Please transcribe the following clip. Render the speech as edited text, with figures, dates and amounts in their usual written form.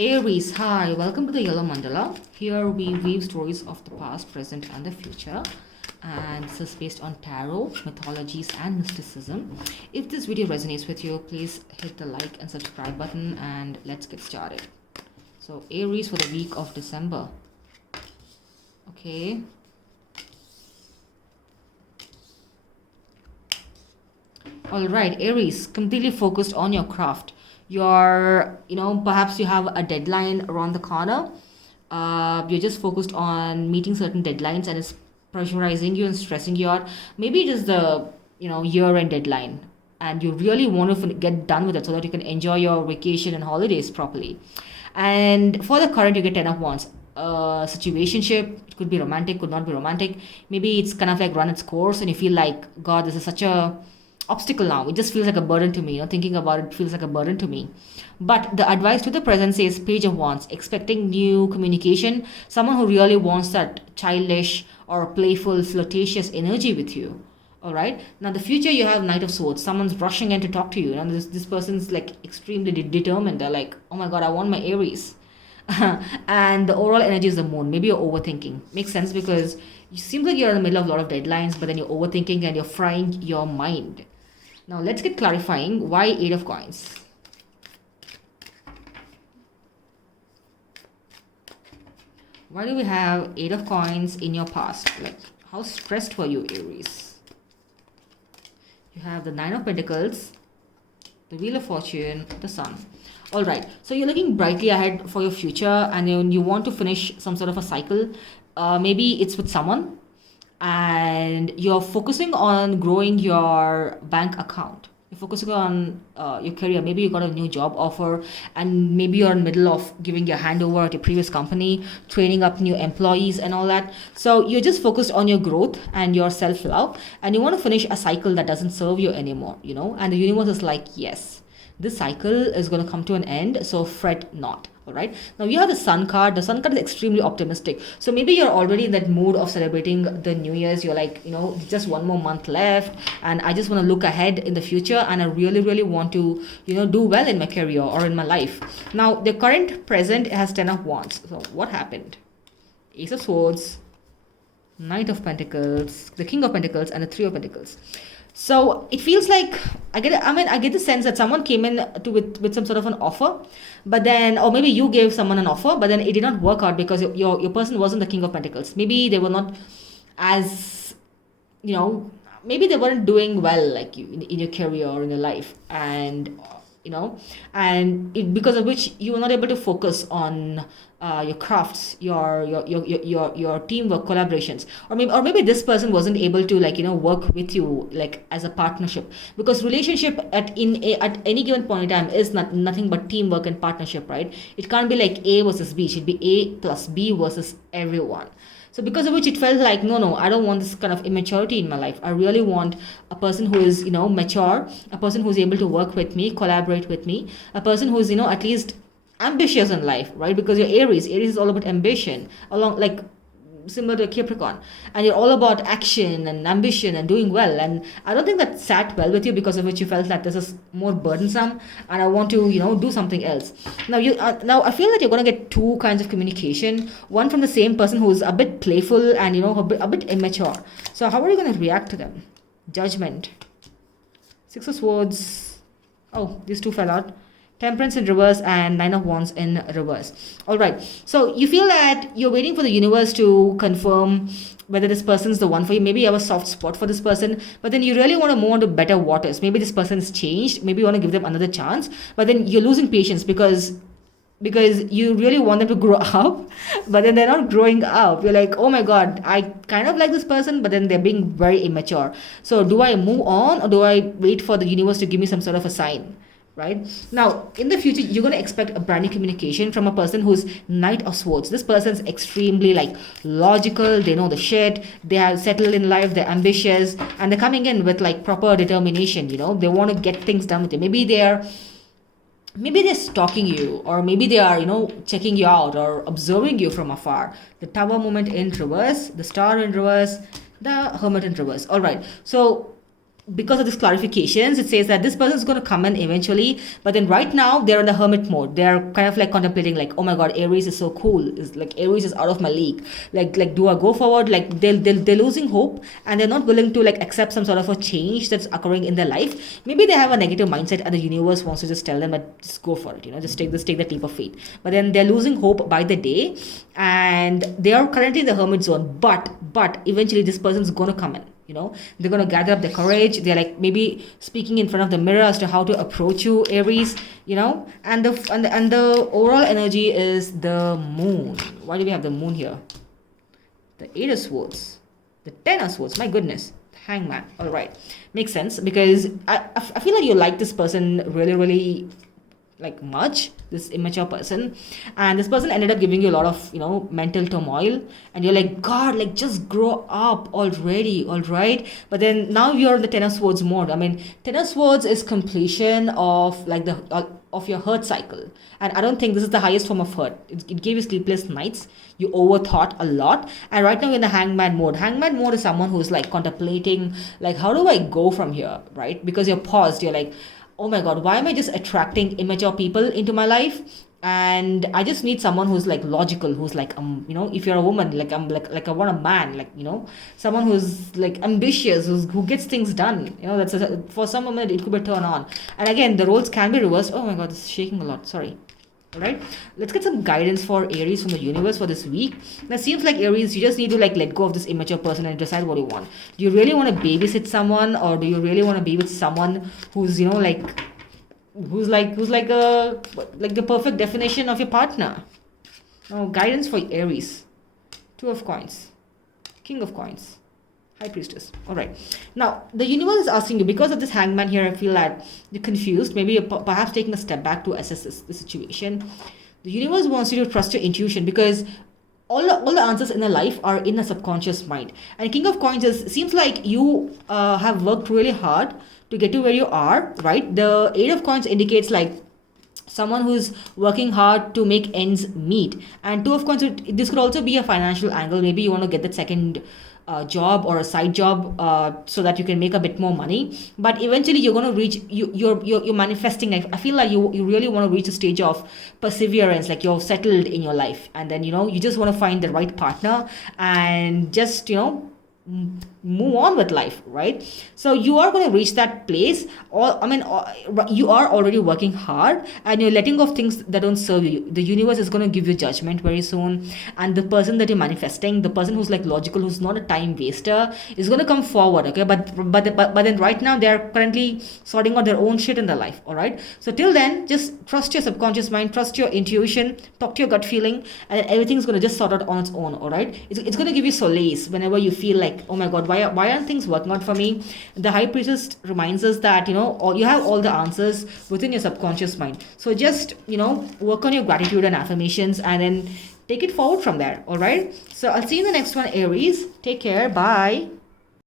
Aries, hi, welcome to the Yellow Mandala. Here we weave stories of the past, present, and the future. And this is based on tarot, mythologies, and mysticism. If this video resonates with you, please hit the like and subscribe button and let's get started. So, Aries for the week of December. Okay. All right, Aries, completely focused on your craft. Perhaps you have a deadline around the corner. You're just focused on meeting certain deadlines and it's pressurizing you and stressing you out. Maybe it is the, year-end deadline and you really want to get done with it so that you can enjoy your vacation and holidays properly. And for the current, you get 10 of Wands. Situationship, it could be romantic, could not be romantic. Maybe it's kind of like run its course and you feel like, God, this is such a obstacle now. It just feels like a burden to me. Thinking about it feels like a burden to me. But the advice to the present says Page of Wands, expecting new communication, someone who really wants that childish or playful, flirtatious energy with you. All right. Now the future, you have Knight of Swords. Someone's rushing in to talk to you. And this person's like extremely determined. They're like, oh my God, I want my Aries. And the overall energy is the Moon. Maybe you're overthinking. Makes sense because it seems like you're in the middle of a lot of deadlines, but then you're overthinking and you're frying your mind. Now let's get clarifying why 8 of Coins. Why do we have 8 of Coins in your past? Like, how stressed were you, Aries? You have the 9 of Pentacles, the Wheel of Fortune, the Sun. All right, so you're looking brightly ahead for your future and you want to finish some sort of a cycle. Maybe it's with someone and you're focusing on growing your bank account. You're focusing on your career. Maybe you got a new job offer and maybe you're in the middle of giving your handover at your previous company, training up new employees and all that. So you're just focused on your growth and your self-love and you want to finish a cycle that doesn't serve you anymore, and the universe is like, yes, this cycle is going to come to an end, so fret not. All right, now you have the Sun card. The Sun card is extremely optimistic, so maybe you're already in that mood of celebrating the New Year's. You're like, just one more month left and I just want to look ahead in the future and I really want to do well in my career or in my life. Now the current present has 10 of Wands. So what happened? Ace of Swords, Knight of Pentacles, the King of Pentacles, and the 3 of Pentacles. So it feels like I get the sense that someone came in with some sort of an offer, but then, or maybe you gave someone an offer, but then it did not work out because your person wasn't the King of Pentacles. Maybe they were not as, maybe they weren't doing well like you in your career or in your life, and because of which you were not able to focus on your crafts, your teamwork, collaborations, or maybe this person wasn't able to work with you like as a partnership, because relationship at any given point in time is nothing but teamwork and partnership, right? It can't be like A versus B. It should be A plus B versus everyone. So because of which it felt like, no, I don't want this kind of immaturity in my life. I really want a person who is, mature, a person who's able to work with me, collaborate with me, a person who's, at least ambitious in life, right? Because you're Aries. Aries is all about ambition, similar to Capricorn, and you're all about action and ambition and doing well. And I don't think that sat well with you, because of which you felt that this is more burdensome and I want to do something else. Now now I feel that you're going to get two kinds of communication, one from the same person who's a bit playful and a bit immature. So how are you going to react to them? Judgment, 6 of Swords. Oh, these two fell out. Temperance in reverse and 9 of Wands in reverse. All right. So you feel that you're waiting for the universe to confirm whether this person's the one for you. Maybe you have a soft spot for this person, but then you really want to move on to better waters. Maybe this person's changed. Maybe you want to give them another chance, but then you're losing patience because you really want them to grow up, but then they're not growing up. You're like, oh my God, I kind of like this person, but then they're being very immature. So do I move on or do I wait for the universe to give me some sort of a sign? Right now, in the future, you're going to expect a brand new communication from a person who's Knight of Swords. This person's extremely logical. They know the shit. They have settled in life. They're ambitious, and they're coming in with proper determination. They want to get things done with you. Maybe they're stalking you, or maybe they are checking you out or observing you from afar. The Tower moment in reverse, the Star in reverse, the Hermit in reverse. All right, so because of these clarifications, it says that this person is going to come in eventually, but then right now they're in the hermit mode. They're kind of like contemplating, like, oh my god, Aries is so cool. Is like Aries is out of my league. Like, do I go forward? Like, they're losing hope, and they're not willing to like accept some sort of a change that's occurring in their life. Maybe they have a negative mindset, and the universe wants to just tell them that just go for it. Just take that leap of faith. But then they're losing hope by the day, and they are currently in the hermit zone. But eventually this person's going to come in. They're going to gather up the courage. They're like maybe speaking in front of the mirror as to how to approach you, Aries. And the overall energy is the moon. Why do we have the moon here? The 8 of swords, the 10 of swords. My goodness. Hangman. All right, makes sense, because I feel like you like this person really, really like much, this immature person, and this person ended up giving you a lot of mental turmoil, and you're like, god, like just grow up already. All right, but then now you're in the 10 of swords mode. I mean, 10 of swords is completion of like the of your hurt cycle, and I don't think this is the highest form of hurt. It gave you sleepless nights, you overthought a lot, and right now you're in the hangman mode. Hangman mode is someone who's like contemplating, like, how do I go from here, right? Because you're paused, you're like, oh my god, why am I just attracting immature people into my life? And I just need someone who's like logical, who's like if you're a woman, like I want a man, like someone who's like ambitious, who gets things done. That's for some women it could be turn on. And again, the roles can be reversed. Oh my god, this is shaking a lot, sorry. All right, let's get some guidance for Aries from the universe for this week. Now, it seems like Aries, you just need to like let go of this immature person and decide what you want. Do you really want to babysit someone, or do you really want to be with someone who's who's like the perfect definition of your partner? Now, guidance for Aries: 2 of coins, King of coins, High Priestess. All right. Now, the universe is asking you, because of this hangman here, I feel that you're confused. Maybe you're perhaps taking a step back to assess the situation. The universe wants you to trust your intuition, because all the answers in a life are in a subconscious mind. And King of Coins seems like you have worked really hard to get to where you are, right? The 8 of Coins indicates like someone who's working hard to make ends meet. And 2 of Coins, this could also be a financial angle. Maybe you want to get that second job or a side job so that you can make a bit more money, but eventually you're going to reach you're manifesting. I feel like you really want to reach a stage of perseverance, like you're settled in your life, and then you just want to find the right partner and just move on with life, right? So you are going to reach that place, or you are already working hard, and you're letting go of things that don't serve you. The universe is going to give you judgment very soon, and the person that you're manifesting, the person who's like logical, who's not a time waster, is going to come forward. Okay, but then right now they're currently sorting out their own shit in their life. All right, so till then, just trust your subconscious mind, trust your intuition, talk to your gut feeling, and everything's going to just sort out on its own. All right, it's going to give you solace whenever you feel like, oh my god, why aren't things working out for me? The High Priestess reminds us that you have all the answers within your subconscious mind. So just work on your gratitude and affirmations, and then take it forward from there. All right, so I'll see you in the next one, Aries. Take care. Bye.